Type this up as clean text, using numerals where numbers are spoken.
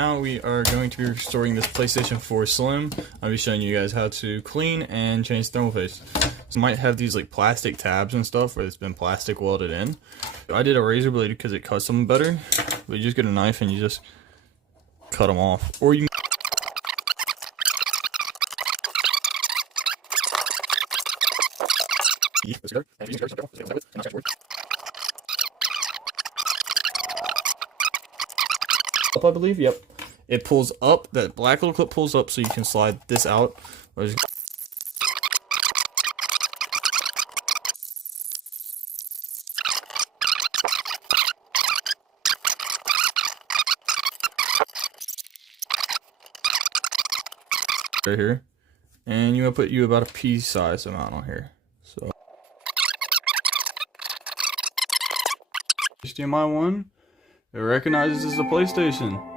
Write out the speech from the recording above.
Now we are going to be restoring this PlayStation 4 Slim. I'll be showing you guys how to clean and change thermal paste. So you might have these like plastic tabs and stuff where it's been plastic welded in. I did a razor blade because it cuts them better, but you just get a knife and you just cut them off. Or you up, I believe. Yep, it pulls up. That black little clip pulls up so you can slide this out. Right here, and you want to put you about a pea size amount on here. So HDMI 1, it recognizes as a PlayStation.